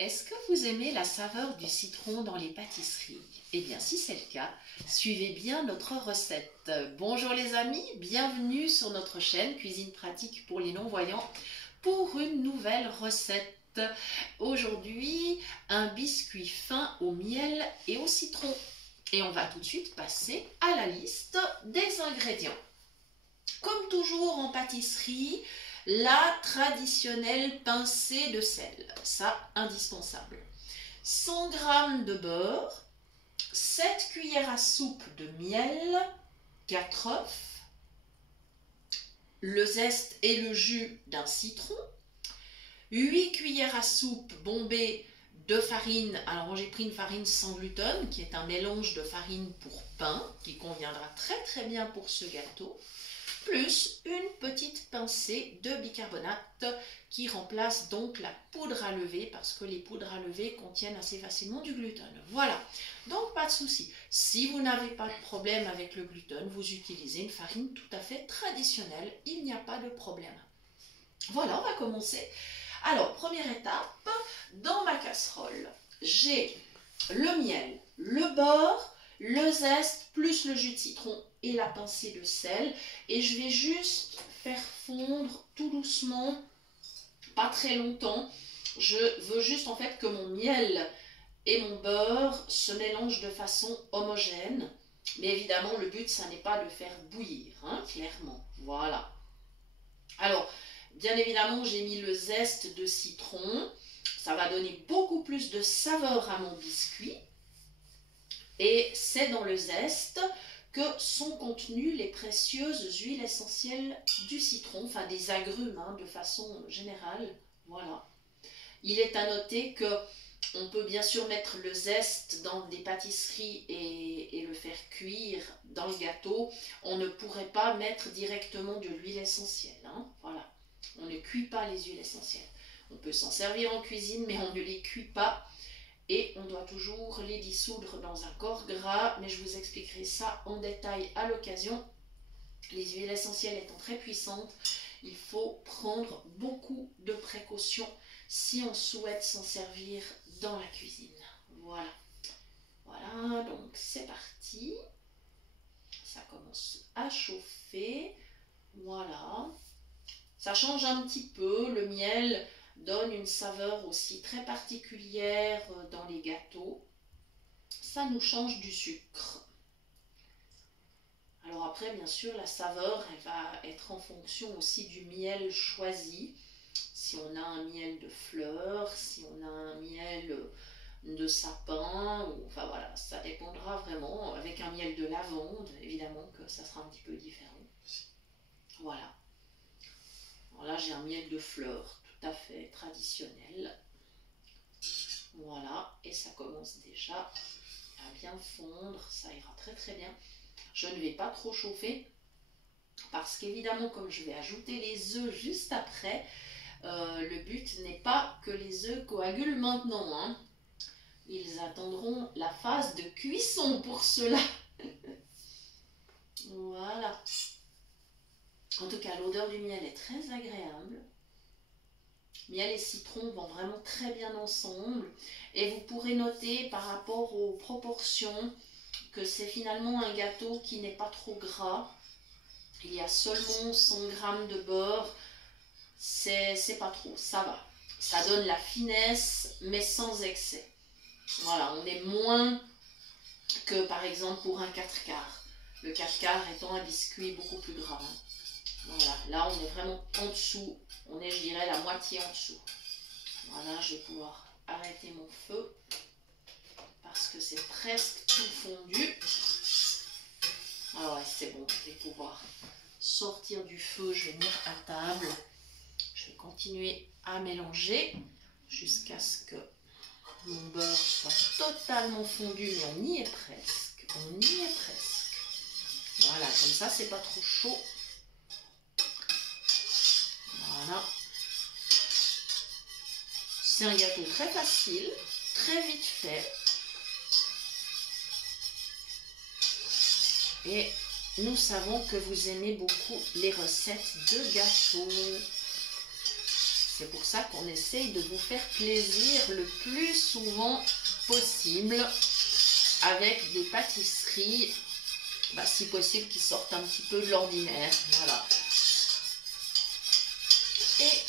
Est-ce que vous aimez la saveur du citron dans les pâtisseries? Eh bien, si c'est le cas, suivez bien notre recette. Bonjour les amis, bienvenue sur notre chaîne Cuisine pratique pour les non-voyants pour une nouvelle recette. Aujourd'hui, un biscuit fin au miel et au citron. Et on va tout de suite passer à la liste des ingrédients. Comme toujours en pâtisserie, la traditionnelle pincée de sel, ça indispensable. 100 g de beurre, 7 cuillères à soupe de miel, 4 œufs, le zeste et le jus d'un citron, 8 cuillères à soupe bombées de farine. Alors j'ai pris une farine sans gluten qui est un mélange de farine pour pain qui conviendra très bien pour ce gâteau, plus une petite pincée de bicarbonate qui remplace donc la poudre à lever parce que les poudres à lever contiennent assez facilement du gluten. Voilà, donc pas de souci. Si vous n'avez pas de problème avec le gluten, vous utilisez une farine tout à fait traditionnelle, il n'y a pas de problème. Voilà, on va commencer. Alors, première étape, dans ma casserole, j'ai le miel, le beurre, le zeste, plus le jus de citron et la pincée de sel. Et je vais juste faire fondre tout doucement, pas très longtemps. Je veux juste en fait que mon miel et mon beurre se mélangent de façon homogène. Mais évidemment, le but, ça n'est pas de faire bouillir, hein, clairement. Voilà. Alors, bien évidemment, j'ai mis le zeste de citron. Ça va donner beaucoup plus de saveur à mon biscuit. Et c'est dans le zeste que sont contenues les précieuses huiles essentielles du citron, enfin des agrumes hein, de façon générale. Voilà. Il est à noter que on peut bien sûr mettre le zeste dans des pâtisseries et le faire cuire dans le gâteau. On ne pourrait pas mettre directement de l'huile essentielle. Hein. Voilà. On ne cuit pas les huiles essentielles. On peut s'en servir en cuisine, mais on ne les cuit pas. Et on doit toujours les dissoudre dans un corps gras, mais je vous expliquerai ça en détail à l'occasion. Les huiles essentielles étant très puissantes, il faut prendre beaucoup de précautions si on souhaite s'en servir dans la cuisine. Voilà. Voilà, donc c'est parti. Ça commence à chauffer. Voilà. Ça change un petit peu, le miel donne une saveur aussi très particulière dans les gâteaux. Ça nous change du sucre. Alors après, bien sûr, la saveur, elle va être en fonction aussi du miel choisi. Si on a un miel de fleurs, si on a un miel de sapin, ou, enfin voilà, ça dépendra vraiment. Avec un miel de lavande, évidemment que ça sera un petit peu différent. Voilà. Alors là, j'ai un miel de fleurs tout à fait traditionnel. Voilà, et ça commence déjà à bien fondre, ça ira très bien. Je ne vais pas trop chauffer parce qu'évidemment, comme je vais ajouter les œufs juste après, le but n'est pas que les œufs coagulent maintenant. Hein. Ils attendront la phase de cuisson pour cela. Voilà. En tout cas, l'odeur du miel est très agréable. Miel et citron vont vraiment très bien ensemble. Et vous pourrez noter par rapport aux proportions que c'est finalement un gâteau qui n'est pas trop gras. Il y a seulement 100 g de beurre. C'est pas trop, ça va. Ça donne la finesse, mais sans excès. Voilà, on est moins que par exemple pour un 4 quarts. Le 4 quarts étant un biscuit beaucoup plus gras. Voilà, là on est vraiment en dessous, on est je dirais la moitié en dessous. Voilà, je vais pouvoir arrêter mon feu parce que c'est presque tout fondu. Ah ouais, c'est bon, je vais pouvoir sortir du feu, je vais venir à table. Je vais continuer à mélanger jusqu'à ce que mon beurre soit totalement fondu, mais on y est presque, on y est presque. Voilà, comme ça c'est pas trop chaud. Voilà. C'est un gâteau très facile, très vite fait. Et nous savons que vous aimez beaucoup les recettes de gâteaux. C'est pour ça qu'on essaye de vous faire plaisir le plus souvent possible avec des pâtisseries, si possible, qui sortent un petit peu de l'ordinaire. Voilà. Et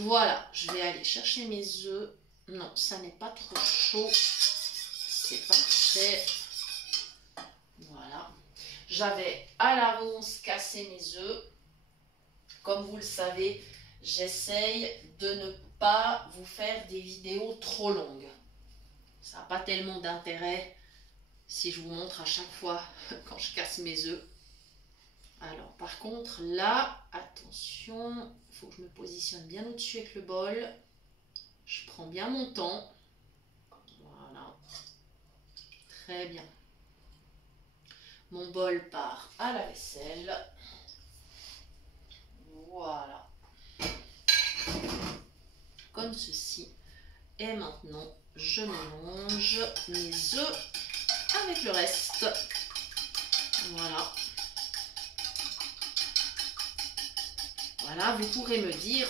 voilà, je vais aller chercher mes œufs. Non, ça n'est pas trop chaud. C'est parfait. Voilà. J'avais à l'avance cassé mes œufs. Comme vous le savez, j'essaye de ne pas vous faire des vidéos trop longues. Ça n'a pas tellement d'intérêt si je vous montre à chaque fois quand je casse mes œufs. Alors par contre là, attention, il faut que je me positionne bien au-dessus avec le bol. Je prends bien mon temps. Voilà. Très bien. Mon bol part à la vaisselle. Voilà. Comme ceci. Et maintenant, je mélange mes œufs avec le reste. Voilà. Voilà, vous pourrez me dire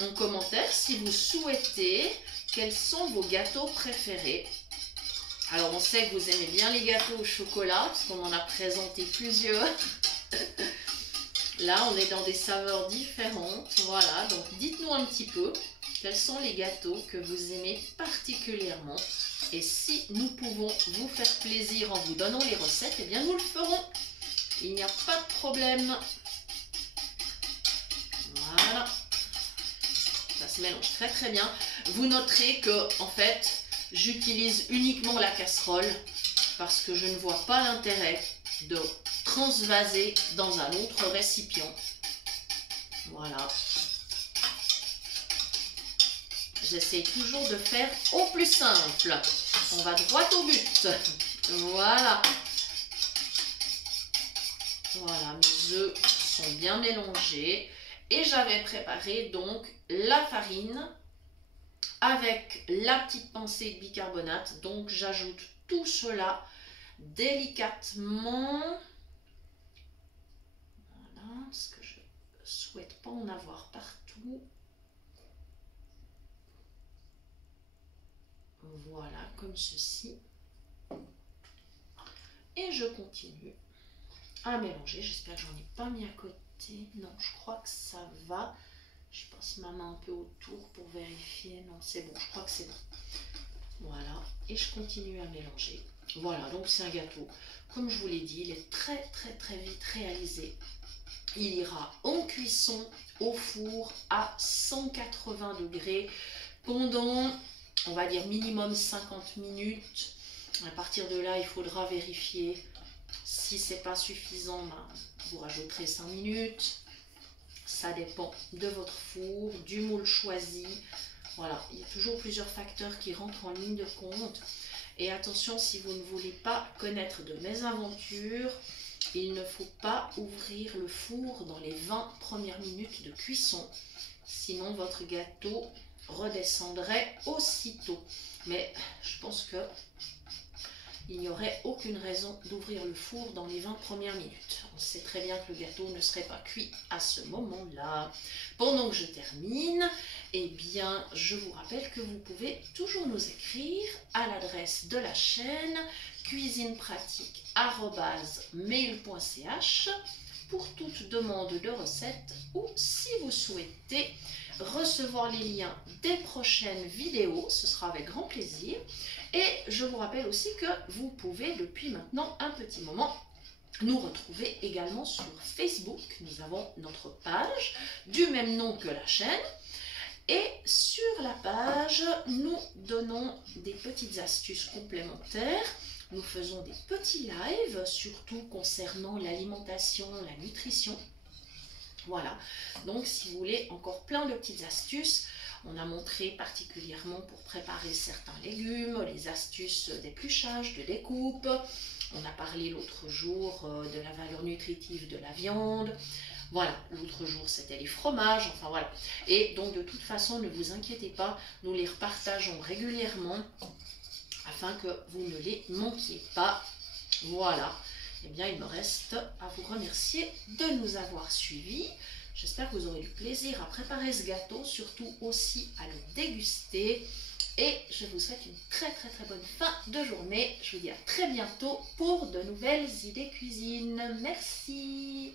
en commentaire si vous souhaitez quels sont vos gâteaux préférés. Alors, on sait que vous aimez bien les gâteaux au chocolat, parce qu'on en a présenté plusieurs. Là, on est dans des saveurs différentes. Voilà, donc dites-nous un petit peu quels sont les gâteaux que vous aimez particulièrement. Et si nous pouvons vous faire plaisir en vous donnant les recettes, eh bien nous le ferons. Il n'y a pas de problème. Voilà. Ça se mélange très très bien. Vous noterez que, en fait, j'utilise uniquement la casserole parce que je ne vois pas l'intérêt de transvaser dans un autre récipient. Voilà. J'essaie toujours de faire au plus simple. On va droit au but. Voilà. Voilà, mes œufs sont bien mélangés. Et j'avais préparé donc la farine avec la petite pincée de bicarbonate. Donc j'ajoute tout cela délicatement. Voilà, parce que je ne souhaite pas en avoir partout. Voilà, comme ceci. Et je continue à mélanger. J'espère que j'en ai pas mis à côté. Non, je crois que ça va. Je passe ma main un peu autour pour vérifier. Non, c'est bon, je crois que c'est bon. Voilà, et je continue à mélanger. Voilà, donc c'est un gâteau. Comme je vous l'ai dit, il est très très très vite réalisé. Il ira en cuisson au four à 180 degrés pendant, on va dire, minimum 50 minutes. À partir de là, il faudra vérifier. Si c'est pas suffisant, vous rajouterez 5 minutes. Ça dépend de votre four, du moule choisi. Voilà, il y a toujours plusieurs facteurs qui rentrent en ligne de compte. Et attention, si vous ne voulez pas connaître de mes aventures, il ne faut pas ouvrir le four dans les 20 premières minutes de cuisson. Sinon, votre gâteau redescendrait aussitôt. Mais je pense que il n'y aurait aucune raison d'ouvrir le four dans les 20 premières minutes. On sait très bien que le gâteau ne serait pas cuit à ce moment-là. Pendant que je termine, eh bien, je vous rappelle que vous pouvez toujours nous écrire à l'adresse de la chaîne cuisinepratique@mail.ch pour toute demande de recette ou si vous souhaitez recevoir les liens des prochaines vidéos, ce sera avec grand plaisir. Et je vous rappelle aussi que vous pouvez depuis maintenant un petit moment nous retrouver également sur Facebook. Nous avons notre page du même nom que la chaîne. Et sur la page, nous donnons des petites astuces complémentaires. Nous faisons des petits lives, surtout concernant l'alimentation, la nutrition. Voilà, donc si vous voulez encore plein de petites astuces, on a montré particulièrement pour préparer certains légumes, les astuces d'épluchage, de découpe. On a parlé l'autre jour de la valeur nutritive de la viande. Voilà, l'autre jour c'était les fromages, enfin voilà. Et donc de toute façon, ne vous inquiétez pas, nous les repartageons régulièrement afin que vous ne les manquiez pas. Voilà. Eh bien, il me reste à vous remercier de nous avoir suivis. J'espère que vous aurez du plaisir à préparer ce gâteau, surtout aussi à le déguster. Et je vous souhaite une très bonne fin de journée. Je vous dis à très bientôt pour de nouvelles idées cuisine. Merci.